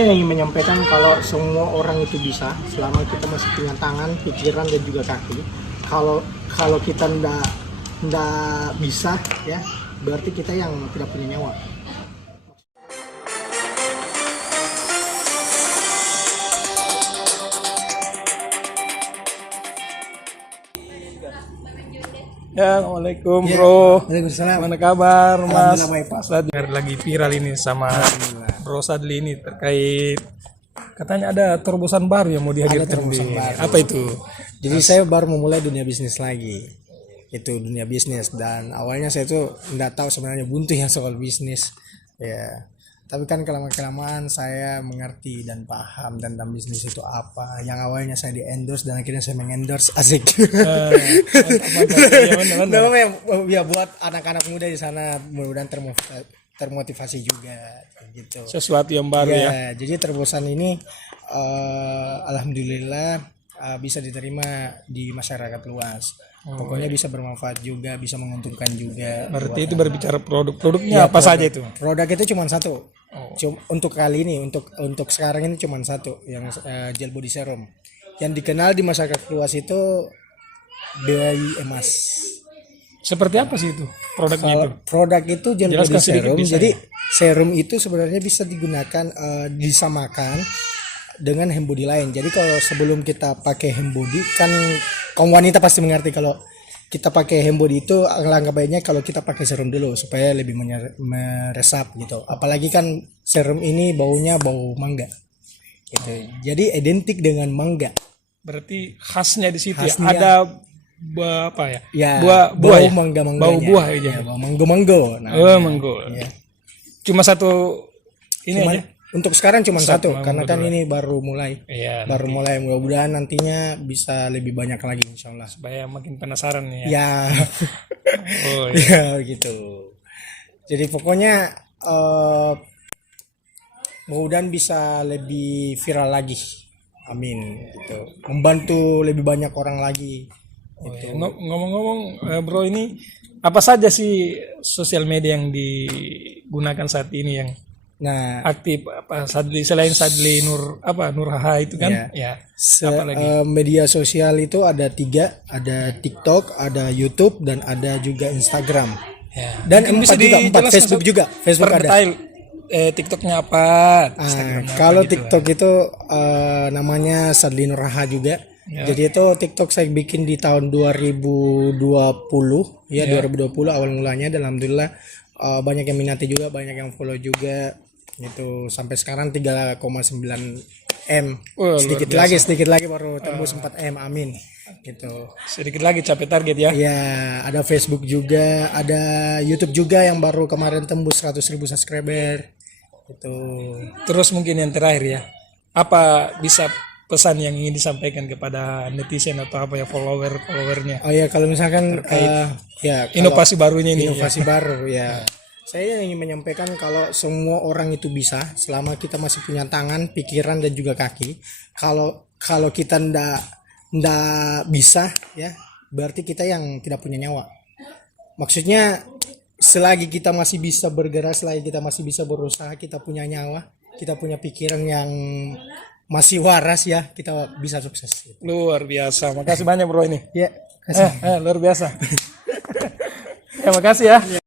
Saya ingin menyampaikan kalau semua orang itu bisa selama kita masih punya tangan, pikiran dan juga kaki. Kalau kita ndak bisa ya, berarti kita yang tidak punya nyawa. Ya, Assalamualaikum bro. Waalaikumsalam. Mana kabar mas? Alhamdulillah, baik, Pak. Mas Sadli lagi viral ini sama Bro Sadli ini terkait katanya ada terobosan baru yang mau dihadirkan terobosan di baru. apa itu? Jadi saya baru memulai dunia bisnis lagi. Itu dunia bisnis, dan awalnya saya tuh nggak tahu sebenarnya buntu yang soal bisnis. Ya. Tapi kan kelamaan saya mengerti dan paham tentang bisnis itu apa. Yang awalnya saya di-endorse dan akhirnya saya mengendorse, asik. Ya buat anak-anak muda di sana mudah-mudahan termotivasi juga gitu. Sesuatu yang baru ya. Jadi terobosan ini alhamdulillah bisa diterima di masyarakat luas. Pokoknya bisa bermanfaat juga, bisa menguntungkan juga. Berarti itu berbicara produknya apa saja itu? Produk itu cuma satu. Untuk kali ini, untuk sekarang ini cuma satu, yang gel body serum. Yang dikenal di masyarakat luas itu BWI Emas. Seperti apa sih itu produknya itu? Produk itu gel body Jelaskan sedikit serum. bisa, Jadi ya? serum itu sebenarnya bisa digunakan disamakan dengan hand body lain. Jadi kalau sebelum kita pakai hand body, kan kaum wanita pasti mengerti kalau kita pakai hand body itu alangkah baiknya kalau kita pakai serum dulu supaya lebih meresap gitu. Apalagi kan serum ini baunya bau mangga. Gitu. Jadi identik dengan mangga. Berarti khasnya di situ Khasnya- ya. Ada apa ya? Ya, buah bau ya? mangga-mangganya. Bau buah aja. Ya, bau manggo-manggo. Nah, Oh, manggo. ya. Cuma satu ini Cuman aja. untuk sekarang cuma satu Mangga karena kan dulu. ini baru mulai. Iya, Mulai, mudah-mudahan nantinya bisa lebih banyak lagi insyaallah. supaya makin penasaran nih ya. Ya. Oh, iya. Ya gitu. Jadi pokoknya mudah-mudahan bisa lebih viral lagi. Amin gitu. Membantu lebih banyak orang lagi. Oh, iya. Ngomong-ngomong bro, ini apa saja sih sosial media yang digunakan saat ini yang Nah, aktif, apa Sadli selain Sadli Nurhaha itu kan? Ya. Apa lagi? media sosial itu ada 3, ada TikTok, ada YouTube, dan ada juga Instagram. Ya. Dan Mungkin bisa 4 juga, 4 dijelaskan Facebook juga. Facebook per ada. detail. TikToknya apa? Instagramnya apa Kalau gitu. TikTok itu namanya Sadli Nurhaha juga. Ya. Jadi itu TikTok saya bikin di tahun 2020 ya, 2020 awal mulanya, dan alhamdulillah banyak yang minati juga, banyak yang follow juga gitu. Sampai sekarang 3,9 M. Wah, sedikit lagi baru tembus 4 M. Amin. Gitu. Sedikit lagi capai target ya. Ya, ada Facebook juga, ada YouTube juga yang baru kemarin tembus 100.000 subscriber. Gitu. Terus mungkin yang terakhir ya, apa bisa pesan yang ingin disampaikan kepada netizen atau apa ya followernya? Oh ya, kalau misalkan Inovasi barunya ini. inovasi baru ya. Saya ingin menyampaikan kalau semua orang itu bisa selama kita masih punya tangan, pikiran dan juga kaki. Kalau kita ndak bisa ya, berarti kita yang tidak punya nyawa. Maksudnya selagi kita masih bisa bergerak, selagi kita masih bisa berusaha, kita punya nyawa, kita punya pikiran yang masih waras ya, kita bisa sukses. Luar biasa. Makasih banyak bro ini. Ya, kasih. Luar biasa. Ya makasih ya.